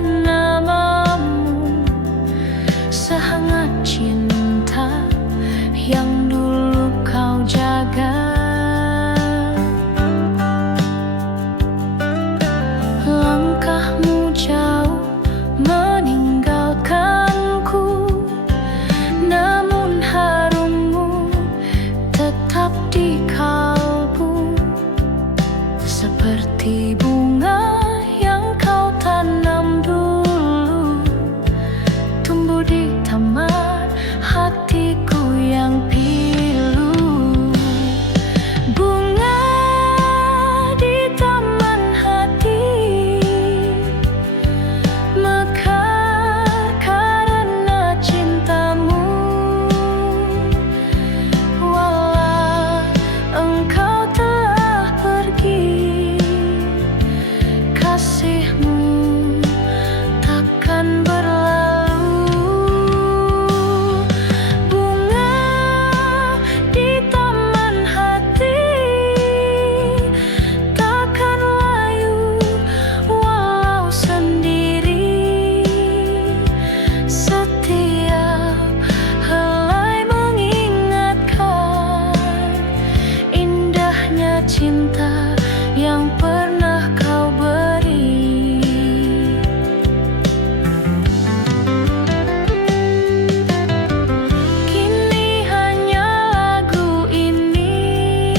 dan namamu, sehangat cinta yang dulu kau jaga. Langkahmu jauh meninggalkanku, namun harummu tetap di kalbu. Seperti bunga yang kau tanam dulu, tumbuh di taman hatiku yang pilu. Bunga di taman hati, mekar karena cintamu. Walau engkau telah pergi, kasihmu takkan berlalu. Bunga di taman hati takkan layu walau sendiri. Setiap helai mengingatkan indahnya cinta yang pernah kau beri. Kini hanya lagu ini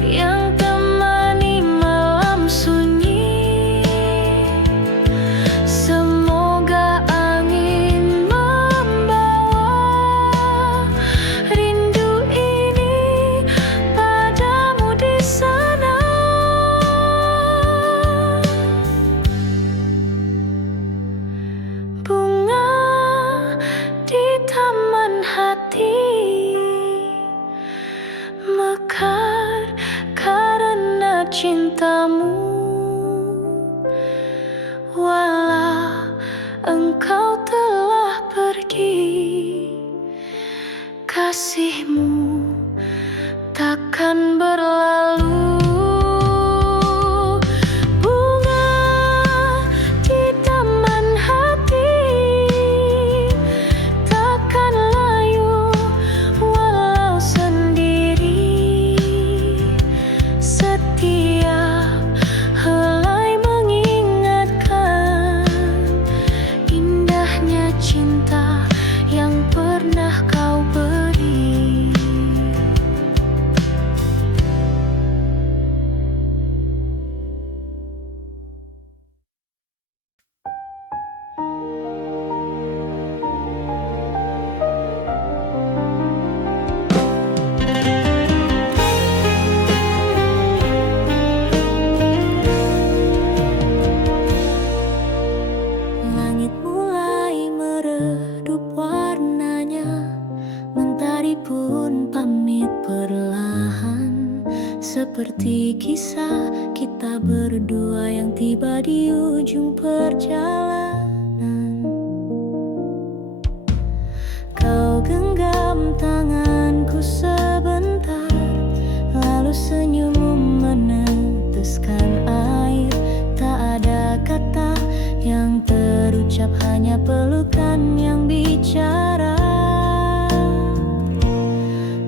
yang temani malam sunyi. Semoga angin membawa rindu ini padamu di sana. Bunga di taman hati, mekar karena cintamu. Walau engkau telah pergi, kasihmu takkan berlalu. Bunga di taman hati takkan layu walau sendiri. Setiap helai mengingatkan indahnya cinta yang pernah kau beri. Langit mulai meredup warnanya, mentari pun pamit perlahan. Seperti kisah kita berdua yang tiba di ujung perjalanan. Kau genggam tanganku sebentar, lalu senyummu meneteskan air. Tak ada kata yang terucap, hanya pelukan yang bicara.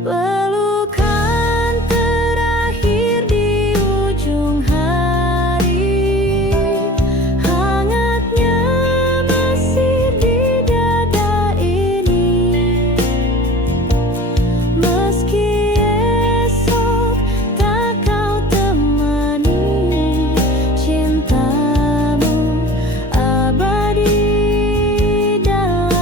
Pelukan terakhir di ujung hari, hangatnya masih di dada ini. Meski esok tak kau temani, cintamu abadi dalam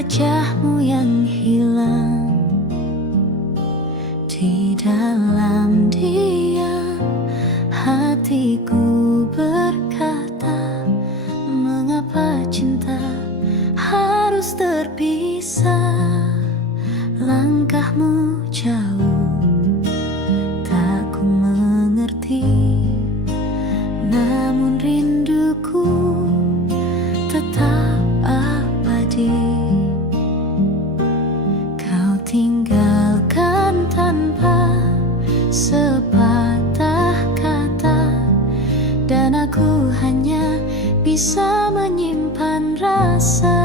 wajahmu yang hilang di dalam diam. Hatiku berkata, mengapa cinta harus terpisah? Langkahmu jauh, tak ku mengerti. Namun rinduku tetap abadi. Kau tinggalkan tanpa sepatah kata, dan aku hanya bisa menyimpan rasa.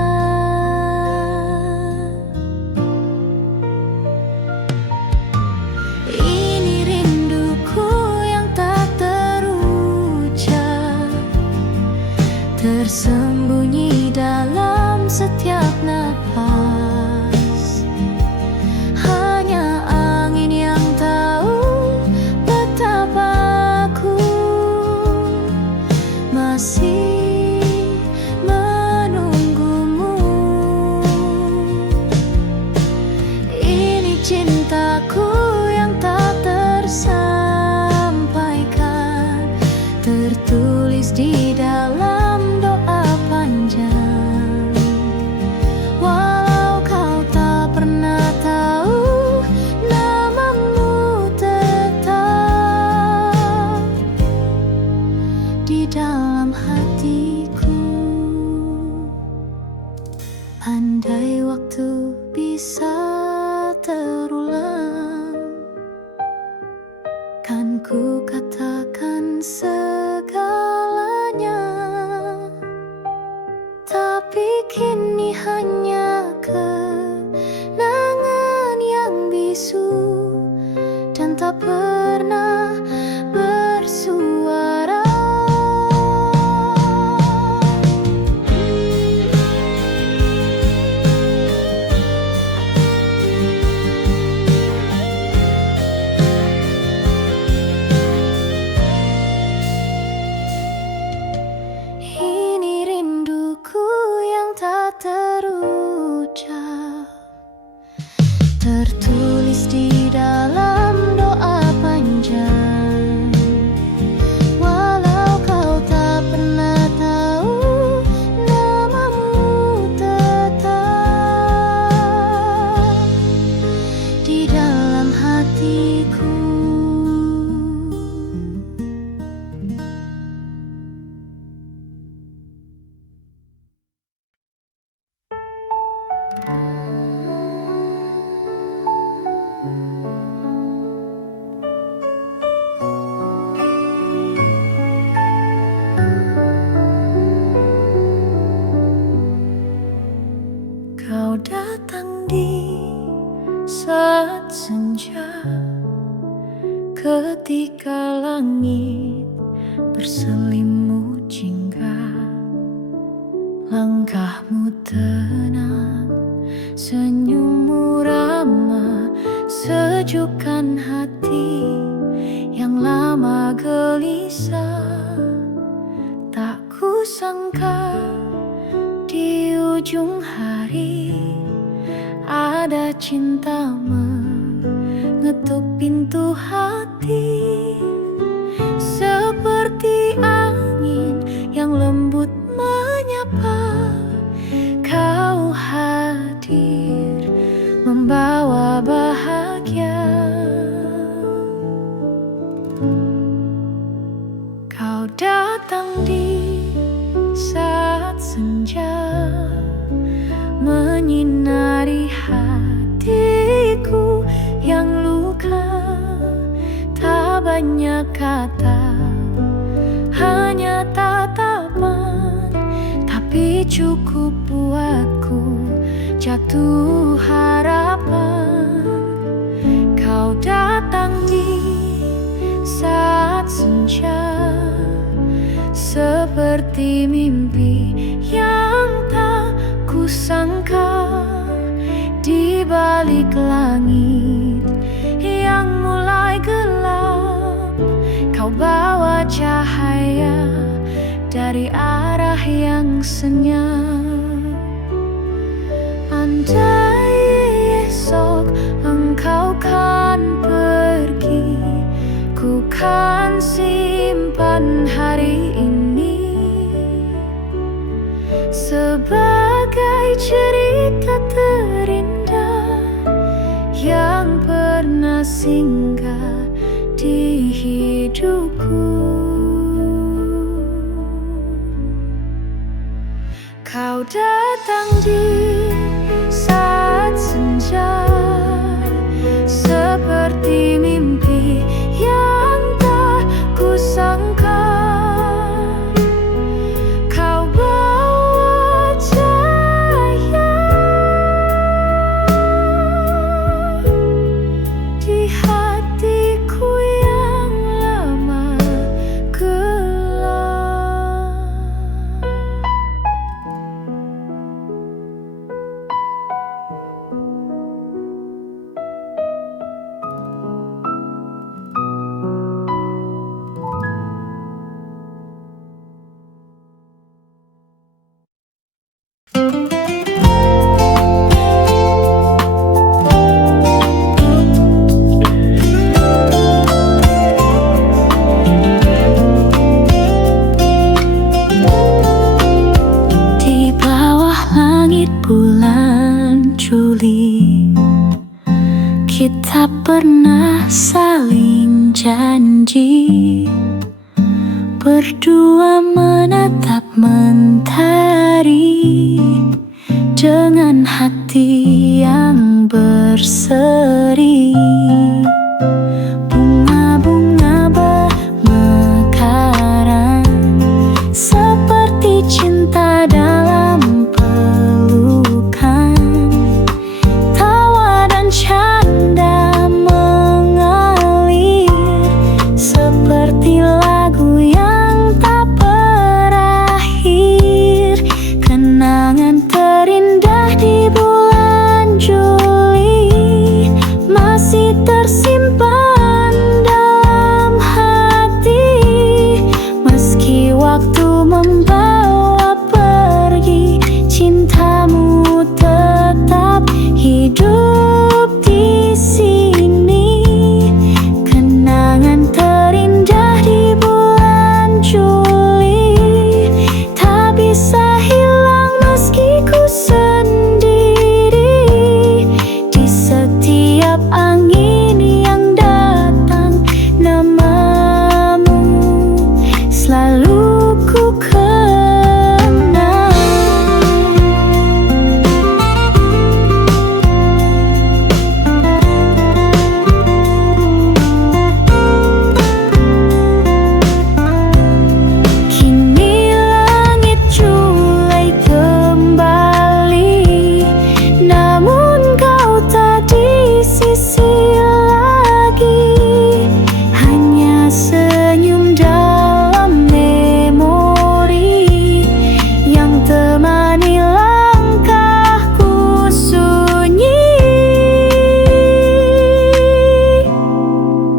Ini rinduku yang tak terucap, tersembunyi dalam setiap napas. Hanya angin yang tahu betapa aku masih menunggumu. Ini cintaku yang tak tersampaikan, tertulis di dalam doa panjang. Walau kau tak pernah tahu, namamu tetap di dalam hatiku. Andai waktu bisa terulang, kan ku katakan segalanya. Tapi kini hanya kenangan yang bisu dan tak pernah bersuara. Ini rinduku yang tak terucap, tertulis di dalam doa panjang. Walau kau tak pernah tahu, namamu tetap di dalam hatiku. Kau datang di saat senja, ketika langit berselimut jingga. Langkahmu tenang, senyummu ramah, sejukkan hati yang lama gelisah. Tak kusangka di ujung hari ada cinta mengetuk pintu hati. Seperti angin yang lembut menyapa, kau hadir membawa bahagia. Kau datang di saat senja, menyinari hatiku yang luka. Tak banyak kata, hanya tatapan, tapi cukup buatku jatuh harapan. Kau datang di saat senja, seperti mimpi yang tak kusangka. Di balik langit yang mulai gelap, kau bawa cahaya dari arah yang senyap. kan simpan hari ini sebagai cerita terindah yang pernah singgah di hidupku. Kau datang di saat senja, seperti mimpi yang tak kusangka. Kau bawa cahaya di hatiku yang lama gelap. Di bawah langit bulan Juli, kita pernah saling janji berdua menatap mentari dengan hati yang berseri. Bunga-bunga bermekaran seperti cinta dalam pelukan. Tawa dan canda mengalir seperti lagu yang tak berakhir. Kenangan terindah di bulan Juli masih tersimpan dalam hati, meski waktu membawa pergi, cintamu tetap hidup di sini. Kenangan terindah di bulan Juli tak bisa hilang meski ku sendiri. Di setiap angin yang datang, namamu selalu ku kenang. Kini langit Julai kembali, namun kau tak di sisi lagi. Hanya senyum dalam memori yang temani langkahku sunyi.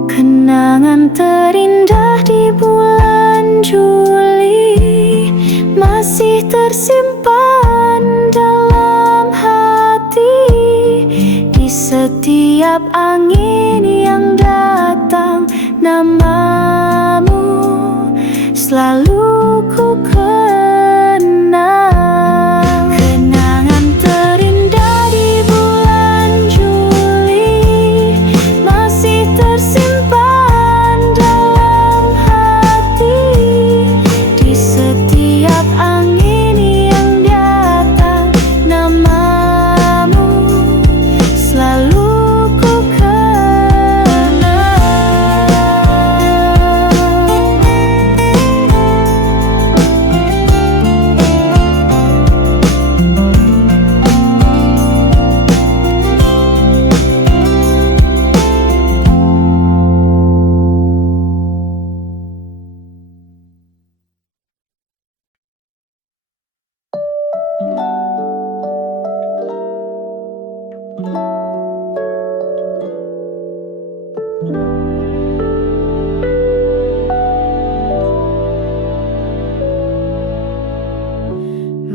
Kenangan terindah di bulan Juli masih tersimpan dalam hati. Di setiap angin yang datang, namamu selalu ku kenang. Kenangan terindah di bulan Juli masih tersimpan dalam hati. Di setiap angin yang datang, namamu selalu ku kenang.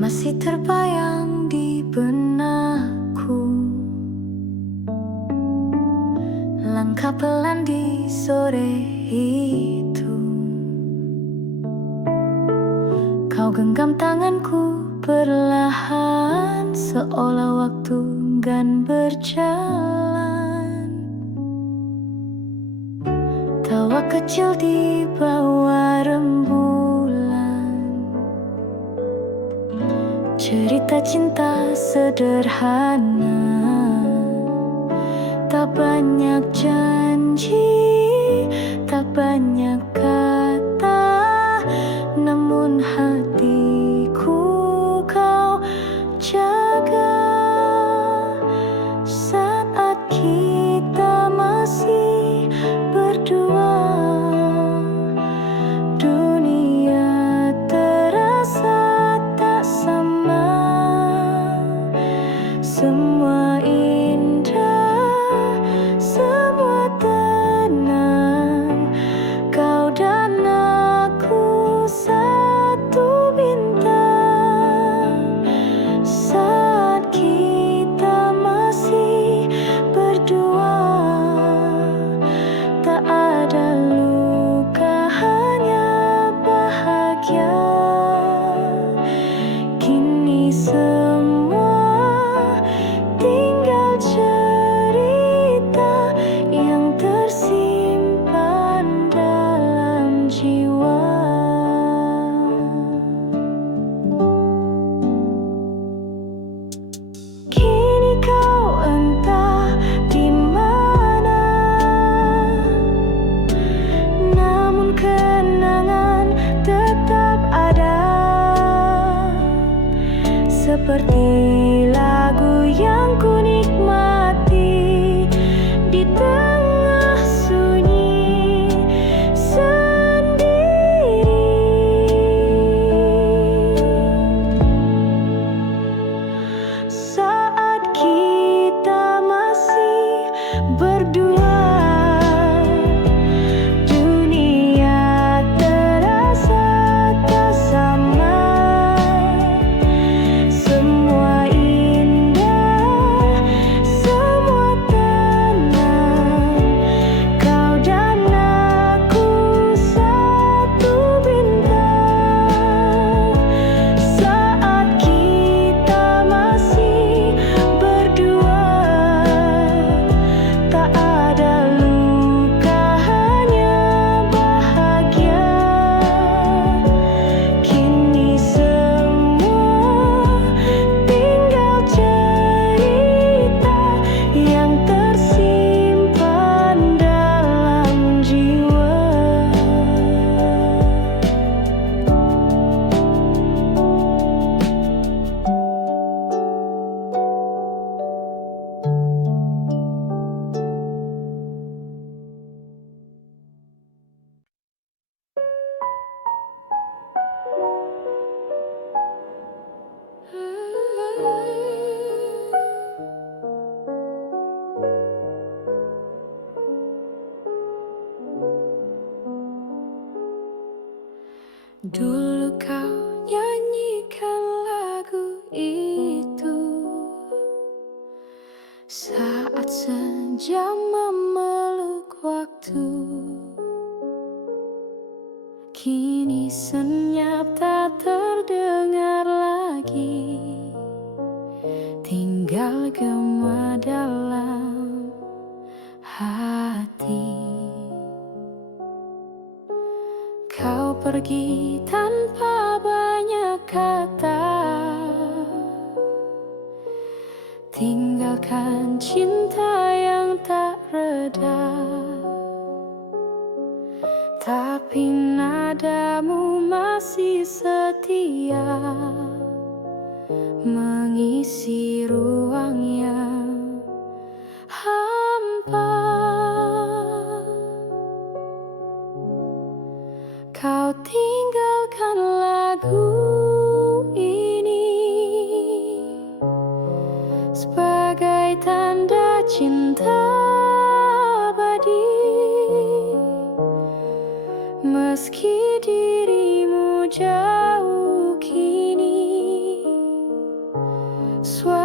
Masih terbayang di benakku langkah pelan di sore ini. Kau genggam tanganku perlahan, seolah waktu enggan berjalan. Tawa kecil di bawah rembulan, cerita cinta sederhana. Tak banyak janji, tak banyak kata, namun hatiku kau jaga. Saat kita masih berdua, dunia terasa tak sama. Semua indah, semua tenang, kau dan aku satu bintang. Saat kita masih berdua, tak ada luka, hanya bahagia. Kini semua tinggal cerita yang tersimpan dalam jiwa. Kini kau entah di mana, namun kenangan tetap ada. Seperti lagu yang ku nikmati di tengah sunyi sendiri. Saat kita masih berdua, dunia terasa tak sama. Semua indah, semua tenang, kau dan aku satu bintang. Saat kita masih berdua, tak ada luka, hanya bahagia. Kini semua tinggal cerita yang tersimpan dalam jiwa. Dulu kau nyanyikan lagu itu saat senja memeluk waktu. Kini senyap tak terdengar lagi, tinggal gema dalam hati. Kau pergi tanpa banyak kata, tinggalkan cinta yang tak reda. Tapi nadamu masih setia, mengisi ruang yang hampa. Kau tinggalkan lagu ini sebagai tanda cinta abadi. Meski dirimu jauh kini, suara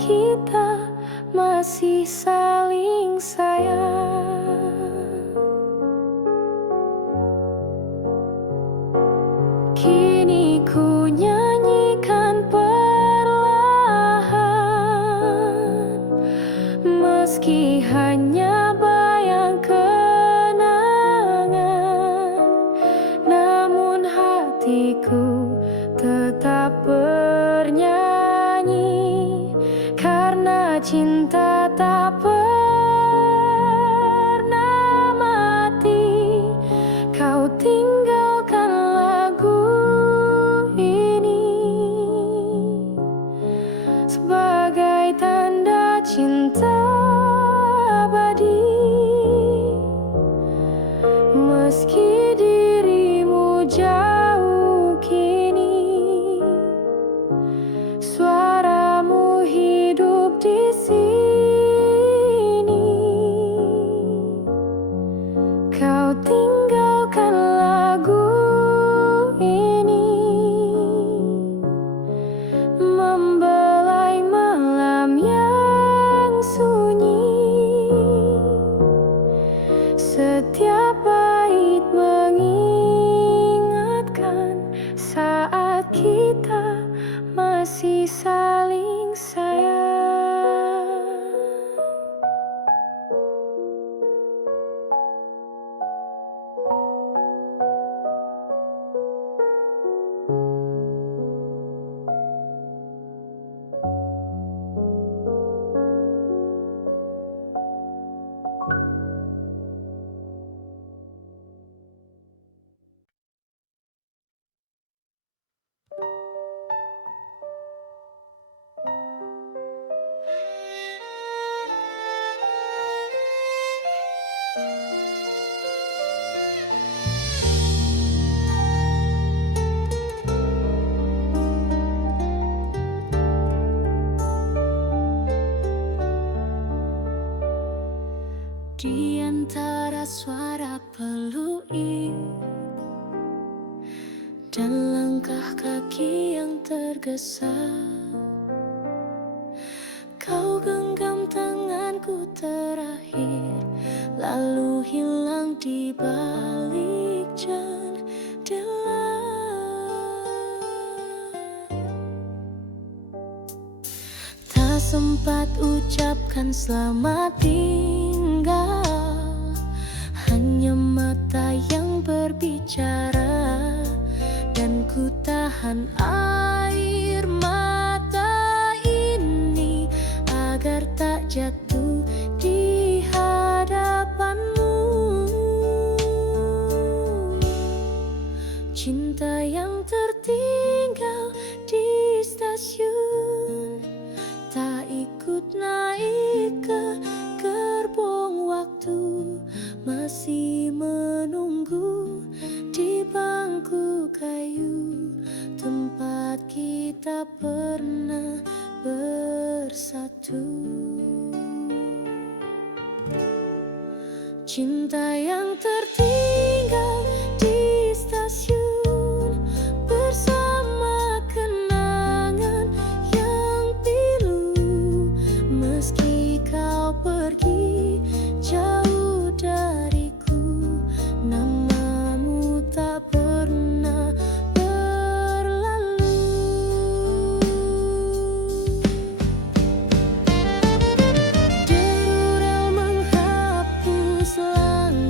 kita masih saling sayang. Kini ku nyanyikan perlahan, meski hanya bayang kenangan, namun hatiku tetap bernyanyi, karena cinta tak pernah mati. Kau tinggalkan lagu ini sebagai tanda cinta abadi, meski dirimu jauh kini, suaramu hidup di sini. Kau tinggalkan lagu ini membelai malam yang sunyi. Setiap bait mengingatkan saat kita masih saling sayang. Di antara suara peluit dan langkah kaki yang tergesa, kau genggam tanganku terakhir, lalu hilang di balik jendela. Tak sempat ucapkan selamat tinggal, hanya mata yang berbicara, dan ku tahan air mata ini agar tak jatuh di hadapanmu. Cinta yang tertinggal di stasiun, tak ikut naik ke gerbong waktu, masih menunggu di bangku kayu tempat kita pernah bersatu. Cinta yang tertinggal di stasiun bersama kenangan yang pilu, meski kau pergi jauh dariku, namamu tak pernah berlalu. Deru rel menghapus langkah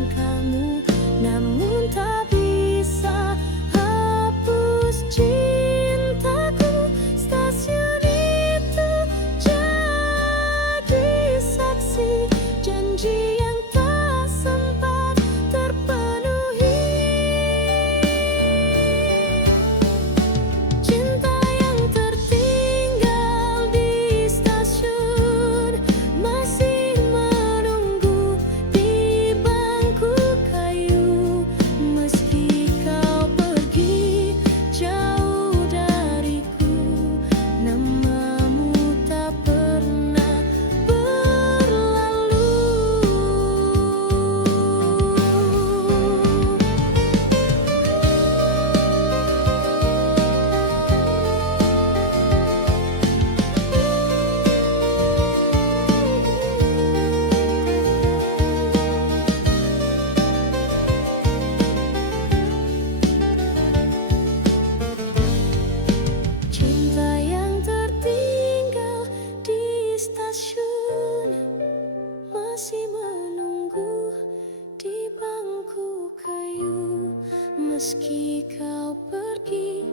Meski kau pergi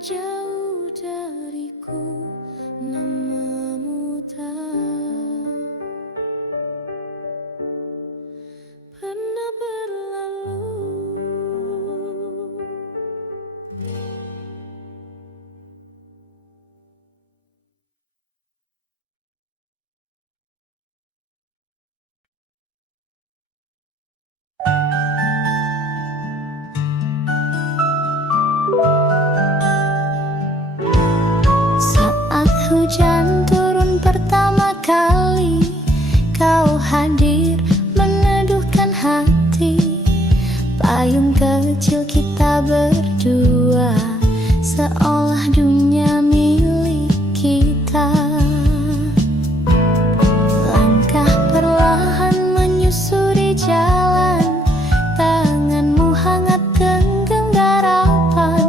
jauh dariku, namamu tak pernah berlalu. Saat hujan turun pertama kali, kau hadir meneduhkan hati. Payung kecil kita berdua, seolah dunia milik kita. Langkah perlahan menyusuri jalan, tanganmu hangat genggam garapan.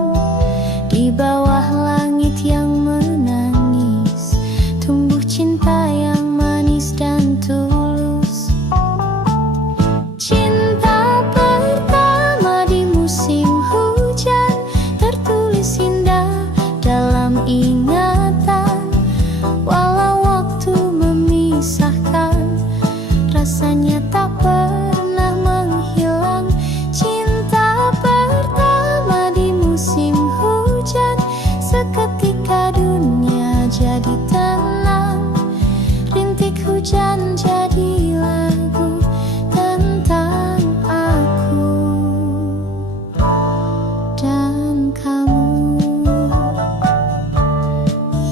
Di bawah langit yang menangis, tumbuh cinta yang manis dan tulus. Cinta pertama di musim hujan, tertulis indah dalam ingatan. Walau waktu memisahkan, rasanya tak pernah menghilang. Cinta pertama di musim hujan, seketika dunia jadi tenang. Rintik hujan jadi lagu tentang aku dan kamu.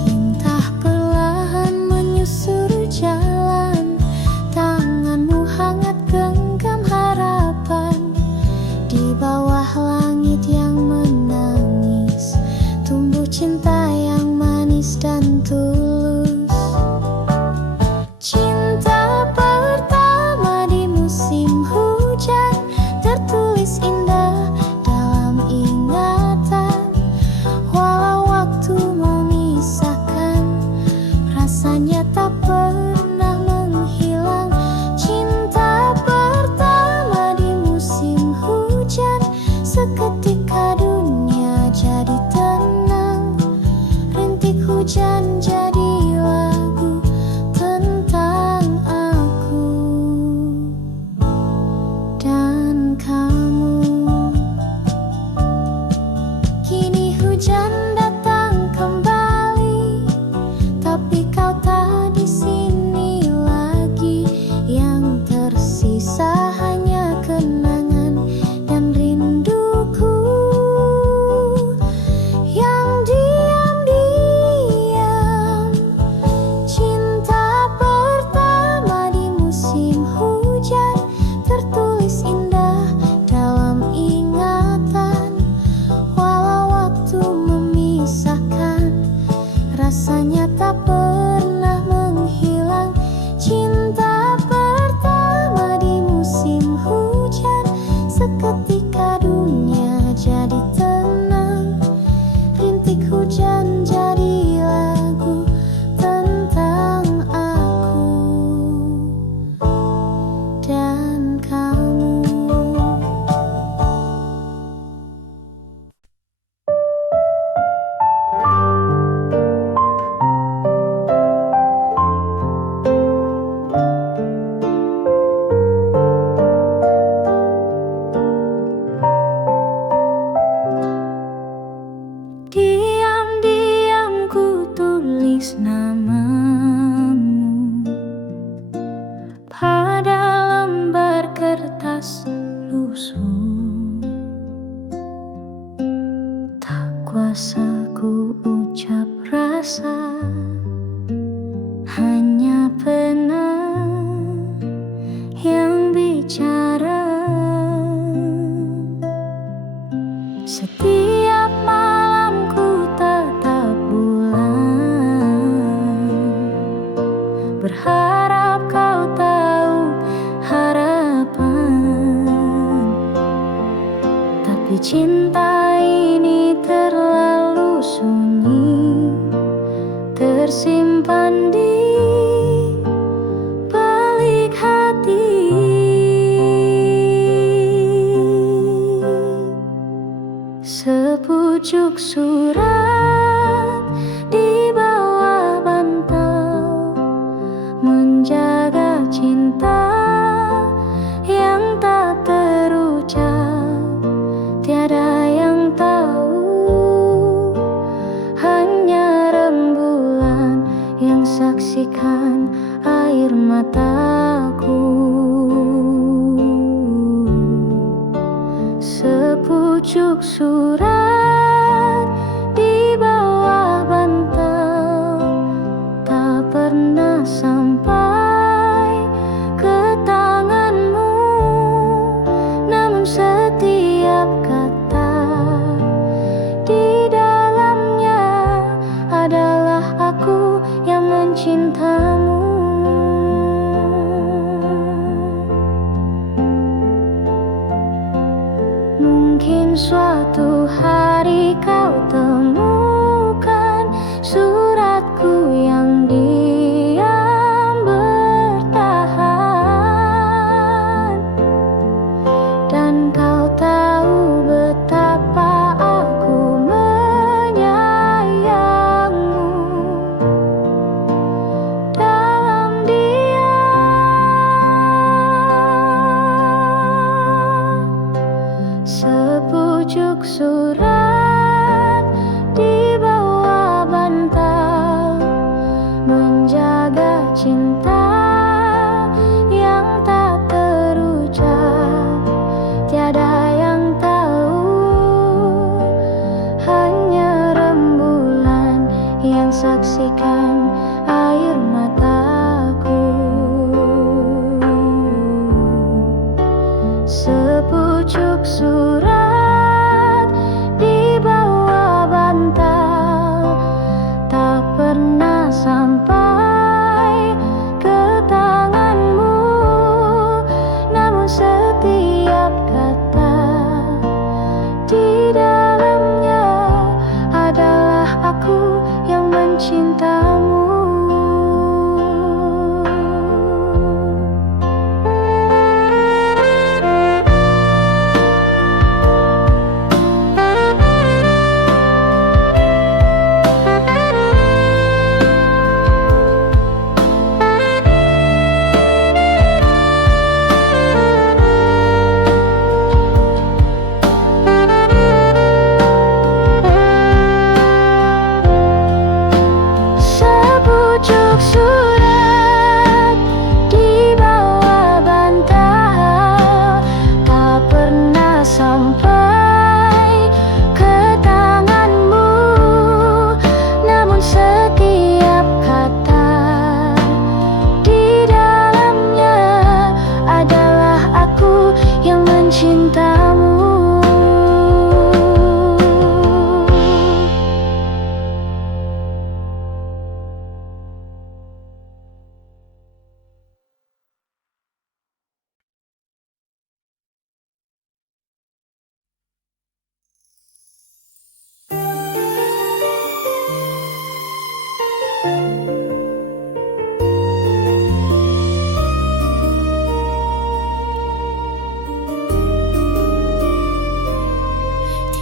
Entah perlahan menyusuri jalan, tanganmu hangat genggam harapan. Di bawah langit yang menangis, tumbuh cinta yang manis dan tulus. Cinta pertama di musim hujan, tertulis indah dalam ingatan. Walau waktu memisahkan, rasanya tak pernah menghilang. Cinta pertama di musim hujan, seketika dunia jadi tenang. Rintik hujan jadi lagu tentang aku dan kamu. Kini hujan datang kembali, tapi kau tak di sini lagi. Yang tersisa hanya kenangan dan rinduku yang diam-diam. Cinta pertama di musim hujan, tertulis indah dalam ingatan. Walau waktu memisahkan, rasanya tak pernah menghilang. Cinta pertama di musim hujan, seketika dunia jadi tenang. Rintik hujan jadi lagu tentang aku dan kamu. Diam-diam ku tulis namamu pada lembar kertas lusuh. Tak kuasa ku ucap rasa, hanya pena yang bicara. Setiap malam ku tatap bulan, berharap kau tahu harapan. Tapi cinta ini terlalu sunyi, tersimpan di balik hati. Sepucuk surat di bawah bantal, menjaga cinta yang tak terucap. Tiada yang tahu, hanya rembulan yang saksikan air mataku. Sepucuk surat di bawah bantal, tak pernah sampai ke tanganmu, namun setiap kata di dalamnya adalah aku yang mencintamu. Mungkin suatu hari kau temukan suratku yang diam bertahan, dan kau tahu betapa aku menyayangmu dalam diam. Sepucuk surat di bawah bantal, menjaga cinta yang tak terucap. Tiada yang tahu, hanya rembulan yang saksikan air mataku. Sepucuk surat di bawah bantal, tak pernah sampai ke tanganmu, namun setiap kata di dalamnya adalah aku yang mencintamu. Sepucuk surat di bawah bantal, tak pernah sampai ke tanganmu, namun setiap kata di dalamnya adalah aku yang mencintamu.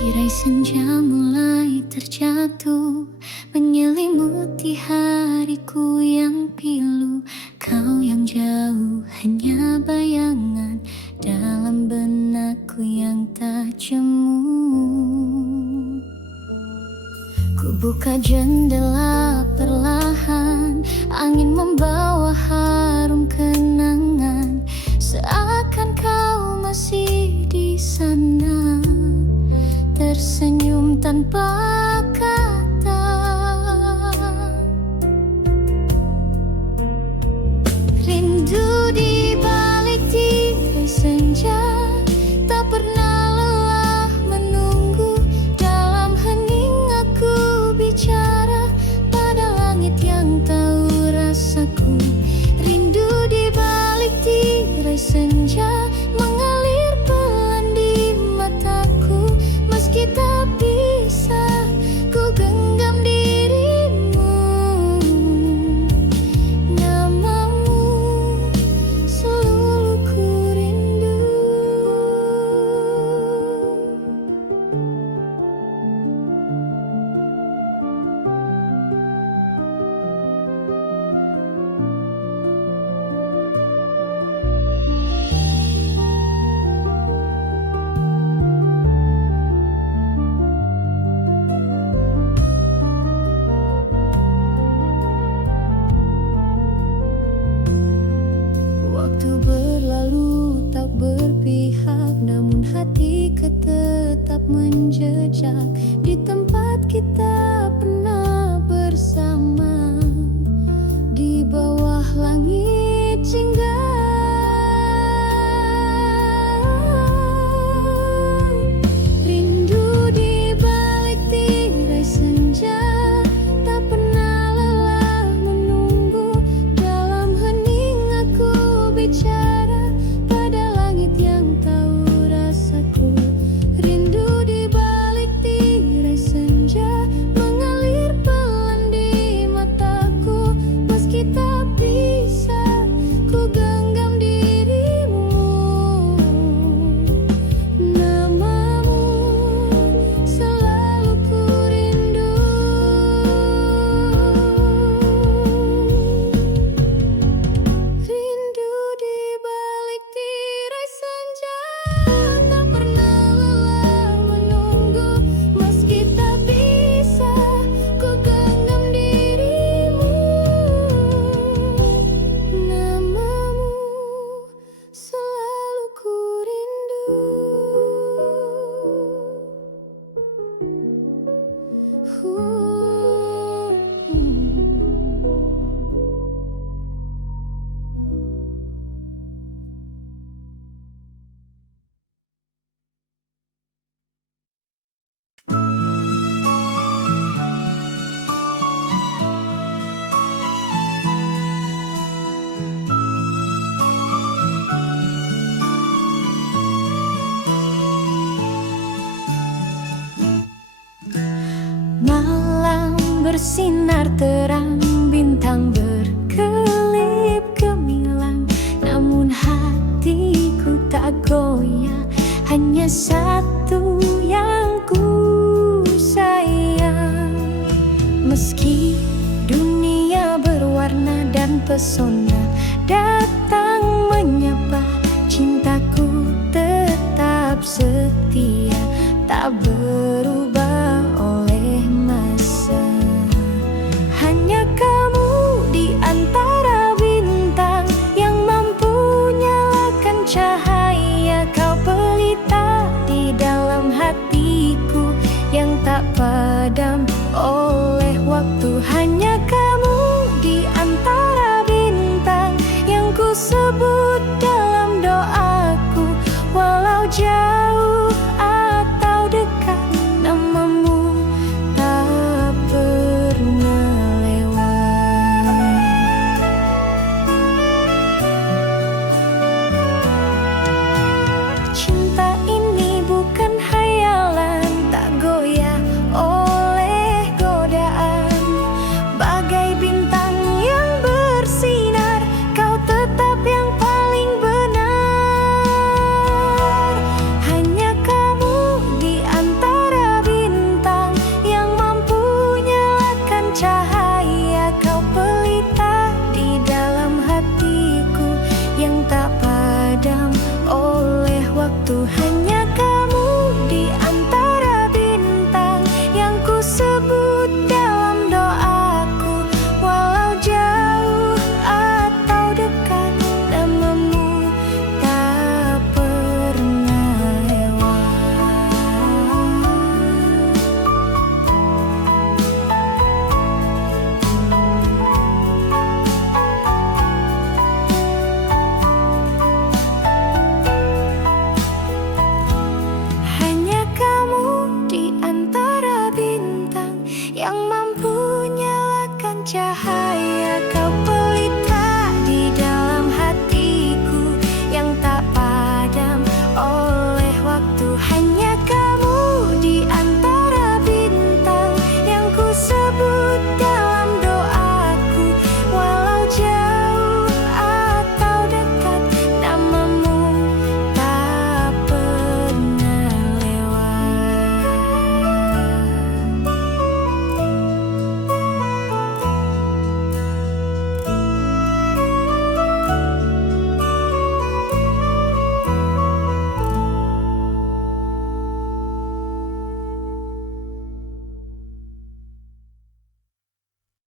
Tirai senja mulai terjatuh, menyelimuti hariku yang pilu. Kau yang jauh hanya bayangan dalam benakku yang tak jemu. Ku buka jendela perlahan, angin membawa harum kenangan, seakan kau masih di sana, tersenyum tanpa kata. Rindu di balik tirai senja, tak pernah lelah menunggu. Dalam hening aku bicara pada langit yang tahu rasaku. Rindu di balik tirai senja, mengalir pelan di mataku. Meski tak bisa ku genggam dirimu, namamu selalu ku rindu. Waktu berlalu tak berpihak, namun hatiku tetap menjejak di tempat kita pernah bersama, di bawah langit jingga. Rindu di balik tirai senja, tak pernah lelah menunggu. Dalam hening aku bicara pada langit yang tahu rasaku. Rindu di balik tirai senja mengalir pelan di mataku. Meski tak bisa ku genggam dirimu, namamu selalu ku rindu. Rindu di balik tirai senja, tak pernah lelah menunggu. Meski tak bisa ku genggam dirimu, namamu selalu ku rindu. Malam bersinar terang, bintang berkelip gemilang, namun hatiku tak goyah. Hanya satu yang ku sayang. Meski dunia berwarna dan pesona datang